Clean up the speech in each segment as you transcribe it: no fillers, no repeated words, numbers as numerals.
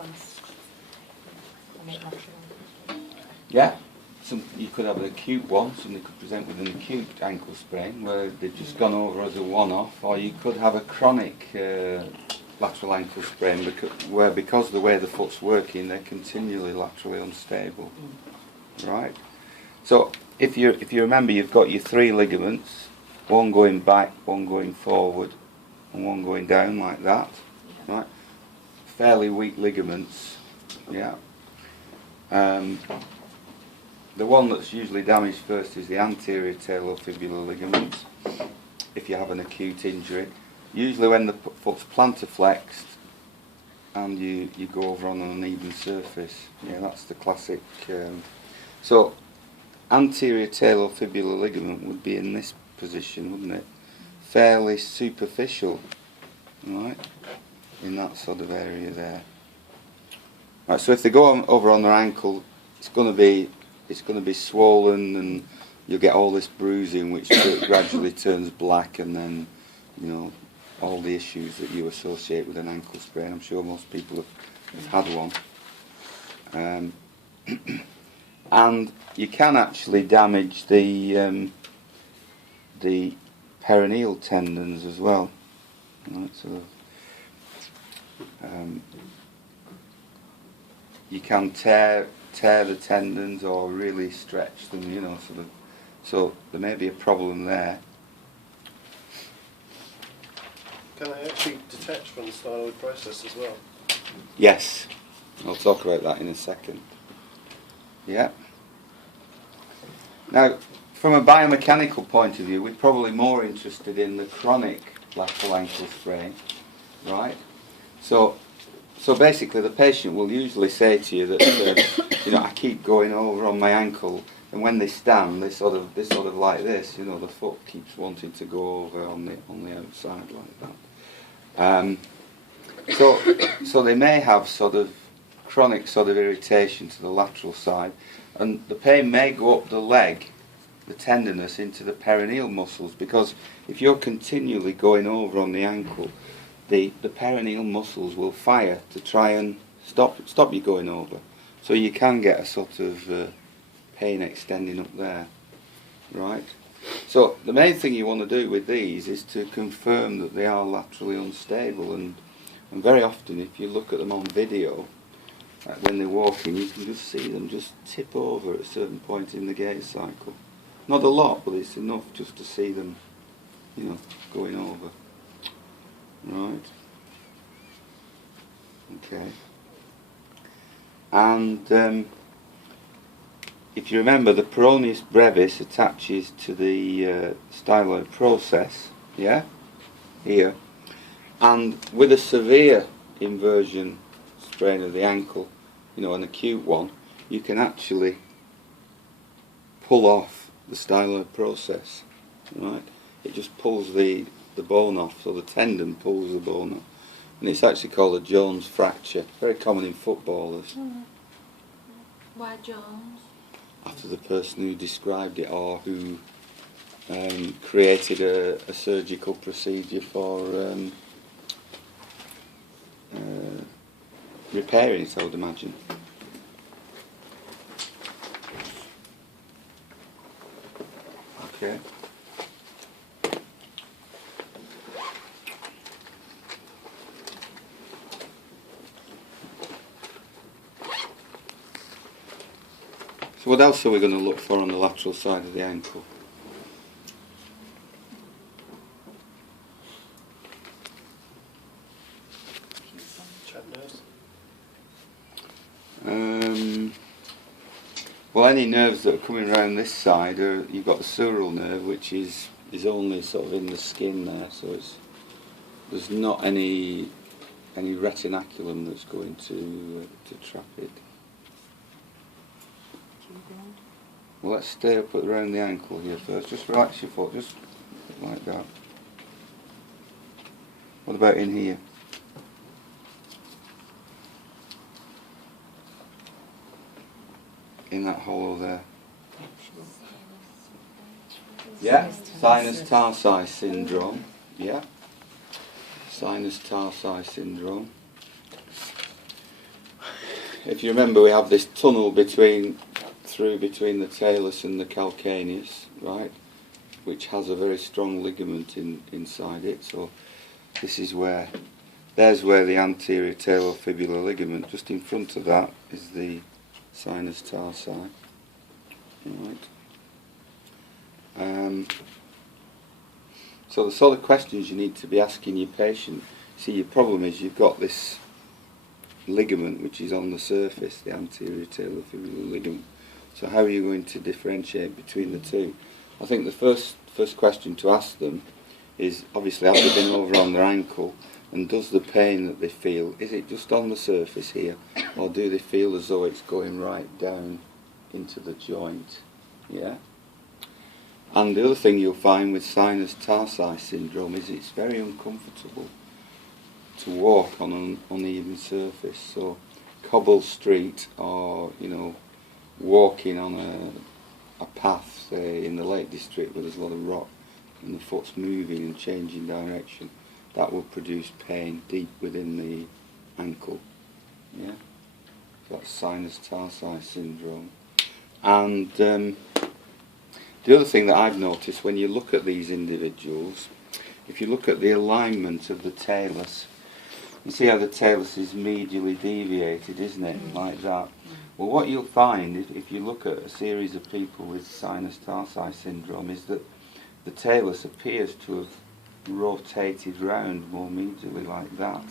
ones. I make natural. Yeah. You could have an acute one, somebody could present with an acute ankle sprain where they've just gone over as a one-off, or you could have a chronic lateral ankle sprain where because of the way the foot's working they're continually laterally unstable. Right? So if you remember, you've got your three ligaments, one going back, one going forward, and one going down like that. Right? Fairly weak ligaments. Yeah. The one that's usually damaged first is the anterior talofibular ligaments, if you have an acute injury. Usually when the foot's plantar flexed and you go over on an uneven surface. Yeah, that's the classic. So anterior talofibular ligament would be in this position, wouldn't it? Fairly superficial, right? In that sort of area there. Right, so if they go over on their ankle, it's going to be swollen, and you'll get all this bruising, which gradually turns black, and then, all the issues that you associate with an ankle sprain. I'm sure most people have had one. And you can actually damage the peroneal tendons as well. Right, so you can tear the tendons or really stretch them, so there may be a problem there. Can they actually detach from the styloid process as well? Yes, I'll talk about that in a second. Yeah. Now, from a biomechanical point of view, we're probably more interested in the chronic lateral ankle sprain, right? So basically the patient will usually say to you that, I keep going over on my ankle, and when they stand, they're sort of like this, the foot keeps wanting to go over on the outside like that. So they may have sort of chronic sort of irritation to the lateral side, and the pain may go up the leg, the tenderness, into the peroneal muscles, because if you're continually going over on the ankle, the peroneal muscles will fire to try and stop you going over. So you can get a sort of pain extending up there, right? So the main thing you want to do with these is to confirm that they are laterally unstable, and very often if you look at them on video, when they're walking, you can just see them just tip over at a certain point in the gait cycle. Not a lot, but it's enough just to see them, going over. Right. Okay. And if you remember, the peroneus brevis attaches to the styloid process, yeah, here, and with a severe inversion sprain of the ankle, an acute one, you can actually pull off the styloid process, right? It just pulls the bone off, so the tendon pulls the bone off, and it's actually called a Jones fracture. Very common in footballers. Why Jones? After the person who described it, or who created a surgical procedure for repairing it, I would imagine. Okay. So what else are we going to look for on the lateral side of the ankle? Chat nerves? Well, any nerves that are coming around this side, you've got the sural nerve, which is only sort of in the skin there, so there's not any retinaculum that's going to trap it. Well, let's stay up around the ankle here first. Just relax your foot, just like that. What about in here? In that hollow there. Yeah, sinus tarsi syndrome. Yeah, sinus tarsi syndrome. if you remember, we have this tunnel between the talus and the calcaneus, right, which has a very strong ligament inside it. So this is there's where the anterior talofibular ligament, just in front of that is the sinus tarsi, right. So the sort of questions you need to be asking your patient, see, your problem is you've got this ligament which is on the surface, the anterior talofibular ligament. So how are you going to differentiate between the two? I think the first question to ask them is, obviously, have they been over on their ankle, and does the pain that they feel, is it just on the surface here, or do they feel as though it's going right down into the joint? Yeah. And the other thing you'll find with sinus tarsi syndrome is it's very uncomfortable to walk on an uneven surface. So cobble street, or walking on a path, say in the Lake District where there's a lot of rock and the foot's moving and changing direction, that will produce pain deep within the ankle. Yeah, so that's sinus tarsi syndrome. And the other thing that I've noticed when you look at these individuals, if you look at the alignment of the talus, you see how the talus is medially deviated, isn't it? Like that. Well, what you'll find if you look at a series of people with sinus tarsi syndrome is that the talus appears to have rotated round more medially like that.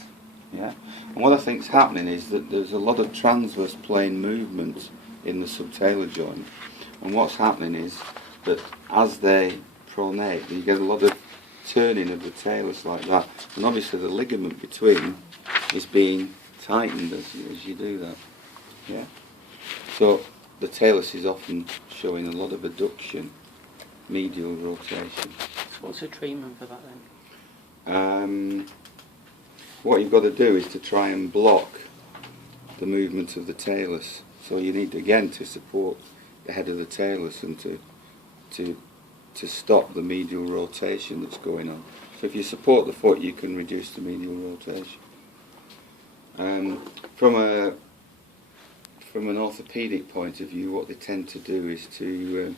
Yeah? And what I think's happening is that there's a lot of transverse plane movement in the subtalar joint. And what's happening is that as they pronate, you get a lot of turning of the talus like that, and obviously the ligament between is being tightened as you do that. Yeah. So the talus is often showing a lot of adduction, medial rotation. So what's the treatment for that then? What you've got to do is to try and block the movement of the talus. So you need again to support the head of the talus and to stop the medial rotation that's going on. So if you support the foot, you can reduce the medial rotation. From an orthopaedic point of view, what they tend to do is to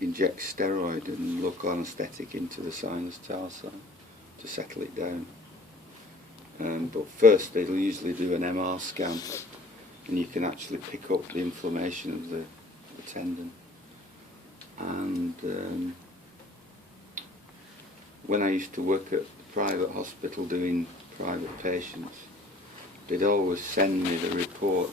inject steroid and local anaesthetic into the sinus tarsi to settle it down. But first they'll usually do an MR scan, and you can actually pick up the inflammation of the tendon. And when I used to work at a private hospital doing private patients, they'd always send me the report